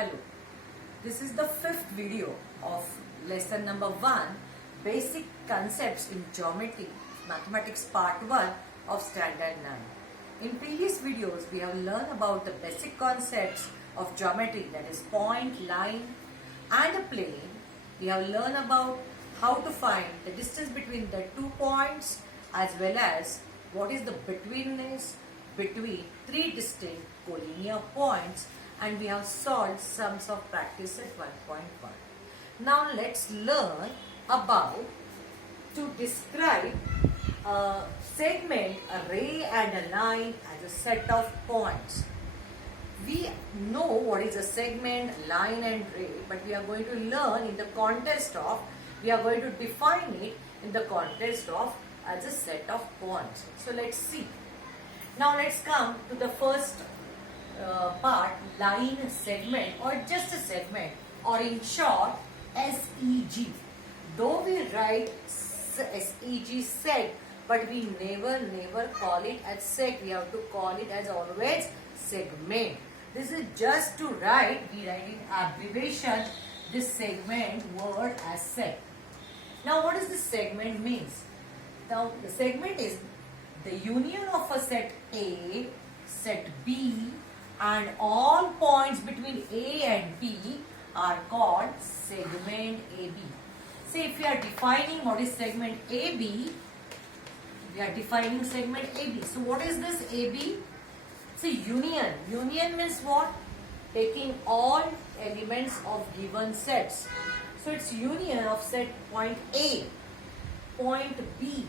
Hello, this is the fifth video of lesson number 1, Basic Concepts in Geometry, Mathematics Part 1 of Standard 9. In previous videos, we have learned about the basic concepts of geometry, that is point, line and a plane. We have learned about how to find the distance between the 2 points as well as what is the betweenness between 3 distinct collinear points, and we have solved sums of practice at 1.1. Now let's learn about to describe a segment, a ray and a line as a set of points. We know what is a segment, line and ray, but we are going to learn in the context of, we are going to define it in the context of as a set of points. So let's see. Now let's come to the first part, line, segment or just a segment, or in short SEG. Though we write SEG set, but we never call it as set. We have to call it as always segment. This is just to write, we write in abbreviation this segment word as set. Now what does this segment means? Now the segment is the union of a set A, set B and all points between A and B are called segment AB. Say if we are defining what is segment AB, we are defining segment AB. So what is this AB? It's a union. Union means what? Taking all elements of given sets. So it's union of set point A, point B.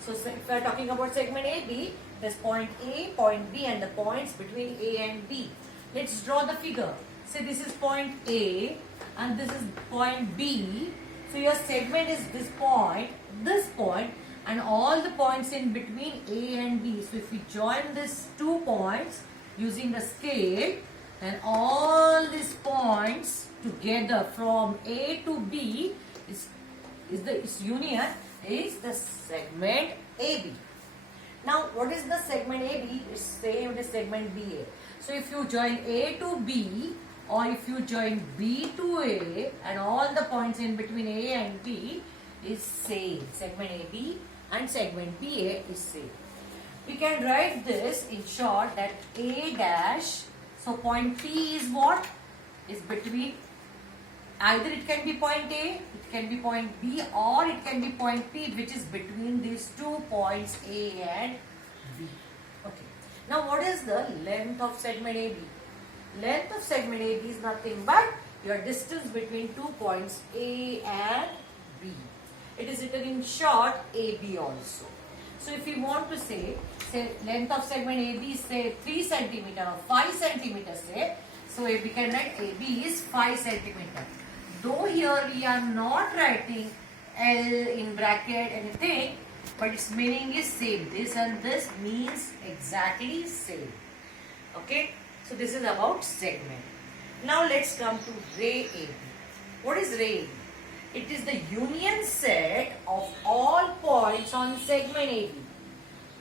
So if we are talking about segment AB, there's point A, point B and the points between A and B. Let's draw the figure. Say this is point A and this is point B. So your segment is this point and all the points in between A and B. So if we join these 2 points using the scale, then all these points together from A to B is its union is the segment AB. Now what is the segment AB? It's same with the segment BA. So if you join A to B or if you join B to A and all the points in between A and B is same. Segment AB and segment BA is same. We can write this in short that A dash, so point P is what? Is between, either it can be point A, it can be point B or it can be point P, which is between these 2 points A and B. Okay. Now what is the length of segment AB? Length of segment AB is nothing but your distance between 2 points A and B. It is written in short AB also. So if we want to say length of segment AB is say 3 centimeter or 5 centimeters say, so we can write AB is 5 centimeter. Though here we are not writing L in bracket anything, but its meaning is same. This and this means exactly same. Okay. So this is about segment. Now let's come to ray AB. What is ray AB? It is the union set of all points on segment AB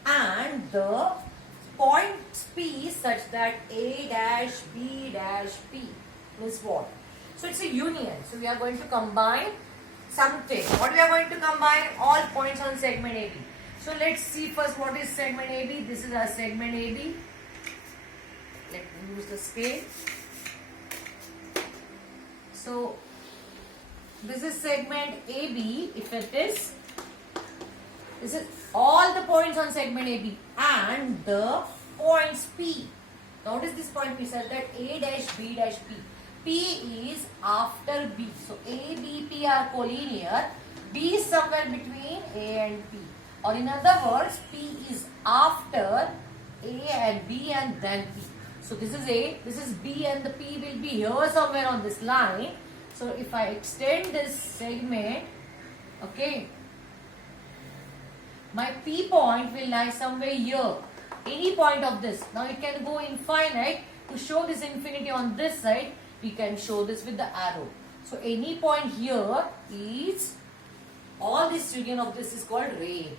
and the points P such that A dash B dash P means what? So it's a union. So we are going to combine something. What we are going to combine? All points on segment AB. So let's see first what is segment AB. This is our segment AB. Let me use the scale. So this is segment AB. If it is, this is all the points on segment AB and the points P. Notice this point P says that A dash B dash P. P is after B. So A, B, P are collinear. B is somewhere between A and P. Or in other words, P is after A and B and then P. So this is A, this is B and the P will be here somewhere on this line. So if I extend this segment, okay, my P point will lie somewhere here. Any point of this. Now it can go infinite. To show this infinity on this side, we can show this with the arrow. So any point here is, all this union of this is called ray AB.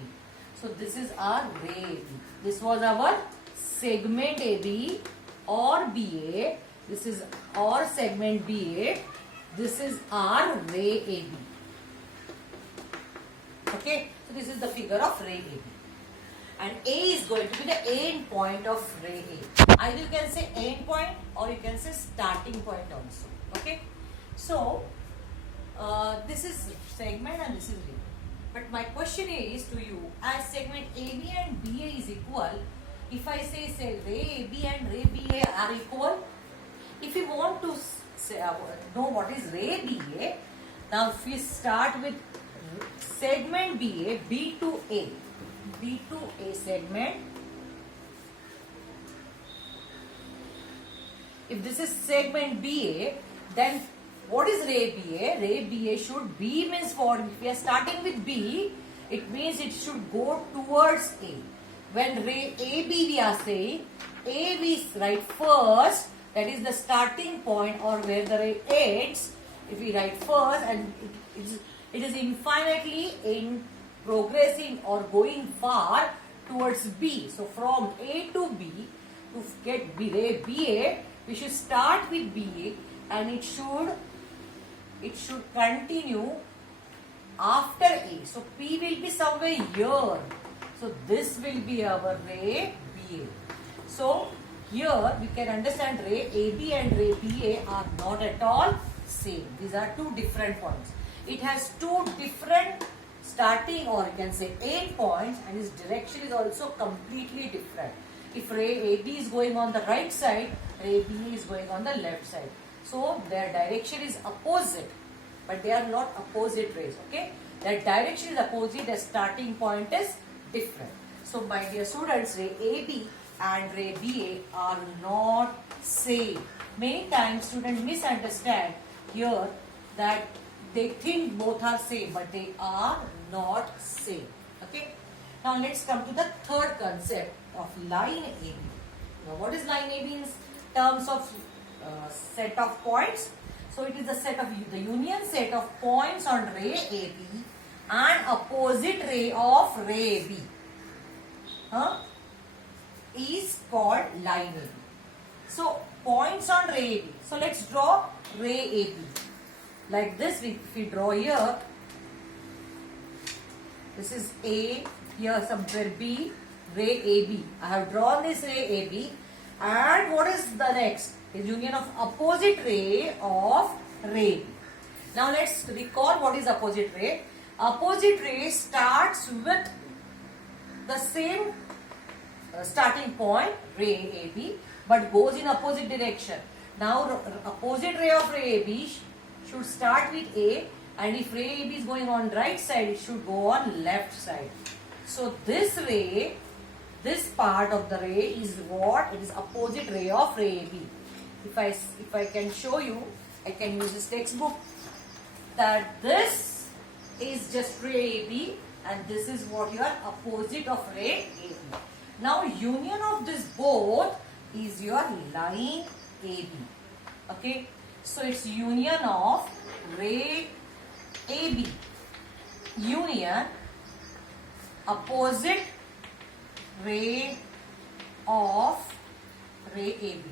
So this is our ray AB. This was our segment AB or BA. This is our segment BA. This is our ray AB. Okay, so this is the figure of ray AB. And A is going to be the end point of ray A. Either you can say end point or you can say starting point also. Okay, so this is segment and this is ray. But my question is to you, as segment AB and BA is equal, if I say ray AB and ray BA are equal, if you want to say, know what is ray BA, now if we start with segment BA, B to A segment. If this is segment BA, then what is ray BA? Ray BA should B means for, if we are starting with B, it means it should go towards A. When ray AB we are saying, A we write first, that is the starting point or where the ray ends. If we write first, and it is infinitely in progressing or going far towards B. So from A to B, to get B, ray BA, we should start with BA and it should continue after A. So P will be somewhere here. So this will be our ray BA. So here we can understand ray AB and ray BA are not at all same. These are two different points. It has two different starting or you can say end points, and its direction is also completely different. If ray AB is going on the right side, ray BA is going on the left side. So their direction is opposite, but they are not opposite rays. Okay, their direction is opposite, their starting point is different. So my dear students, ray AB and ray BA are not same. Many times students misunderstand here that they think both are same, but they are not same. Okay. Now let's come to the third concept of line AB. Now what is line AB in terms of set of points? So it is the set of the union set of points on ray AB and opposite ray of ray AB is called line AB. So points on ray AB. So let's draw ray AB. Like this, if we draw here, this is A, here somewhere B, ray AB. I have drawn this ray AB, and what is the next? Is union of opposite ray of ray B. Now let's recall what is opposite ray. Opposite ray starts with the same starting point, ray AB, but goes in opposite direction. Now opposite ray of ray AB should start with A, and if ray AB is going on right side, it should go on left side. So this ray, this part of the ray is what? It is opposite ray of ray AB. If I can show you, I can use this textbook, that this is just ray AB and this is what your opposite of ray AB. Now union of this both is your line AB. Okay. So it's union of ray AB, union opposite ray of ray AB.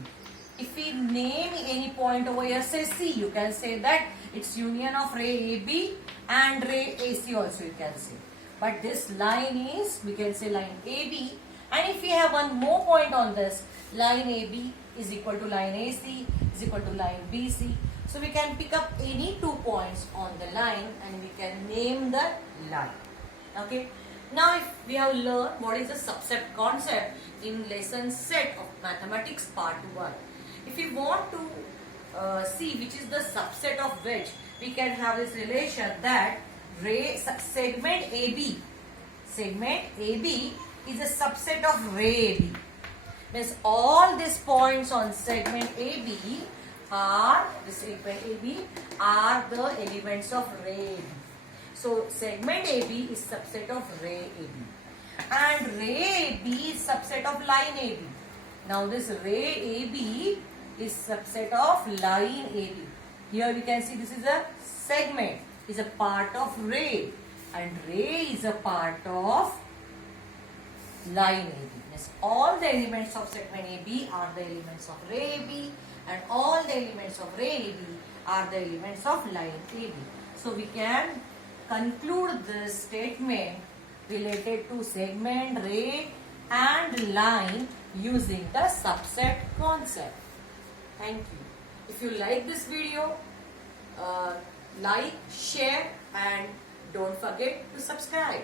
If we name any point over here, say C, you can say that it's union of ray AB and ray AC also you can say. But this line is, we can say line AB, and if we have one more point on this, line AB is equal to line AC is equal to line BC. So we can pick up any 2 points on the line and we can name the line. Okay. Now if we have learned what is the subset concept in lesson set of mathematics part 1. If we want to see which is the subset of which, we can have this relation that segment AB is a subset of ray AB. Means all these points on segment AB are the elements of ray AB. So segment AB is subset of ray AB, and ray AB is subset of line AB. Now this ray AB is subset of line AB. Here we can see this is a segment, is a part of ray, and ray is a part of line AB. Yes, all the elements of segment AB are the elements of ray AB, and all the elements of ray AB are the elements of line AB. So we can conclude this statement related to segment, ray and line using the subset concept. Thank you. If you like this video, like, share and don't forget to subscribe.